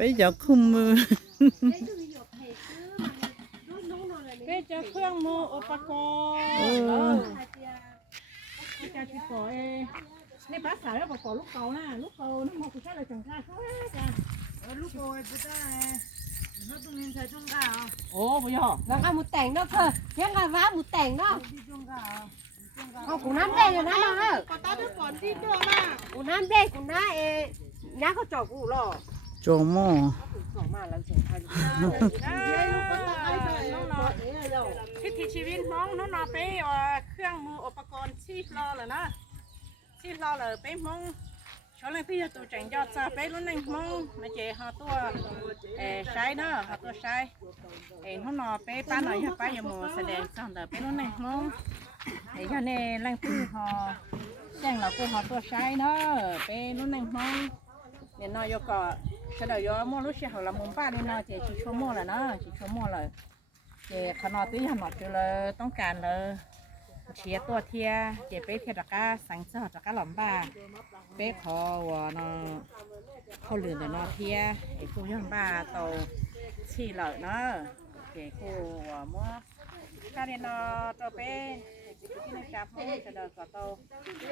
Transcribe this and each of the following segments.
bây giờ không mưa เป็นจะเครื่องมืออุปกรณ์จะติดต่อนี่ภาษาแล้วบอกก่อลูกเก่านะลูกเก่าน้ำมันกุช่าเลยจังค่าเขาจ้ะลูกโอยปุตตาเขาต้องมีใช้จงกาโอ้ไม่ยอม แล้วก็หมูแต่งเนาะเธอยังไงวะหมูแต่งเนาะเอากูน้ำแดงอยู่นะน้องเออ ก็ตาด้วยก่อนที่ตัวมา กูน้ำแดงกูน้าน้าเขาจอกกูหรอ trộn mò สองมาแล้วส่งใคร พิธีชีวิตน้องนอไปเครื่องมืออุปกรณ์ชีพรอเลยนะชีพรอเลยไปมองชาวเลพี่จะตัวแจงยอดจะไปรุ่นหนึ่งมองมาเจหาตัวใช้เนาะหาตัวใช้น้องนอไปป้าหน่อยไปอย่ามัวแสดงสั่งแต่ไปรุ่นหนึ่งมองยันเนี่ยแรงพี่หอแจ้งเรากูหาตัวใช้เนาะไปรุ่นหนึ่งมองเนี่ยนอยก็เฉลยยอมรู้เชี่ยวละมุมป้าเนี่ยนอเจชิชั่วโมงแล้วเนาะชิชั่วโมงเลยเจขนอตีขนอจุเลยต้องการเลยเชียตัวเทียเจไปเทียตะก้าสังเสตะก้าหล่อมบ้าเป๊ะพอวอนอเขาลืมแต่นอเทียไอ้กูย้อนบ้าโตชี้เหล่าเนาะเจกูว่ามั่วถ้าเรียนนอตัวเป๊ะที่ในจับห้องจะเดินก่อโต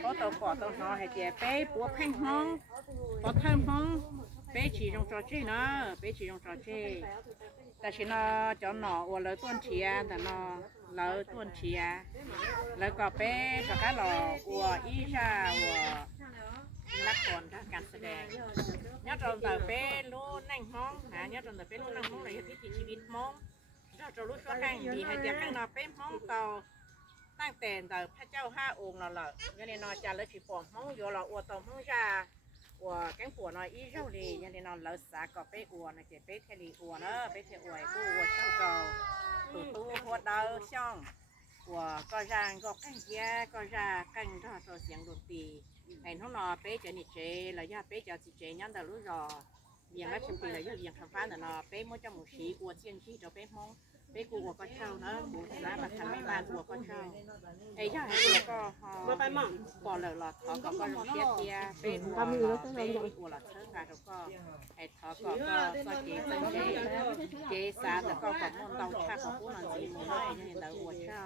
เพราะโตก่อโตนอให้เจเป๊ะปัวแพ่งห้องพอเทิมห้องเป๊ะฉี่ตรงจอจี้เนาะเป๊ะฉี่ตรงจอจี้แต่ฉันนอจอนหนอวัวเลยต้นเชียแต่นอเลยต้นเชียแล้วก็เป๊ะจากการหล่อวัวอีชาวัวนักก่อนการแสดงเนี่ยตอนแต่เป๊ะรู้นั่งห้องนะเนี่ยตอนแต่เป๊ะรู้นั่งห้องเลยพิธีชีวิตห้องเราจะรู้ว่าแข่งดีให้เจ้าแข่งนอเป๊ะห้องเก่าตั้งแต่พระเจ้า5 องค์เราเลยเนี่ยนอจาเลยฉีปอมห้องอยู่เราวัวตอมห้องชาว่าแกงผัวน้อยอีเจ้าลียันนอนเลิศสาก็ไปอวนะเจ็บไปเทลีอวเนอะไปเทอวยกูอวเจ้าเก่าตู้หัวดาวช่องว่าก็จางก็แกงเกี้ยก็จางแกงทอดเสียงดนตรีเห็นท้องนอไปเจนิเจแล้วย่าไปเจอสิเจยันแต่รู้รอเบียงรัชปีแล้วย่าเบียงทำฟ้าแต่นอไปมั่วจมูกชีอวเจียนชีจะไปห้องไปกูอวก็เช่าเนอะกูนะมาทำไม่บ้านอวก็เช่าไอ้ย่าไอ้ตัวก็ไปมั่งก่อนเลยหลอดเขาก็ลงเทียเทียเป็นหัวไปหัวหลอดเชิงกันแล้วก็ไอ้เขาก็เจสังเจสาแล้วก็ของมันเตาชาของผู้นันสีมือไอ้เนี่ยเราหัวเช่า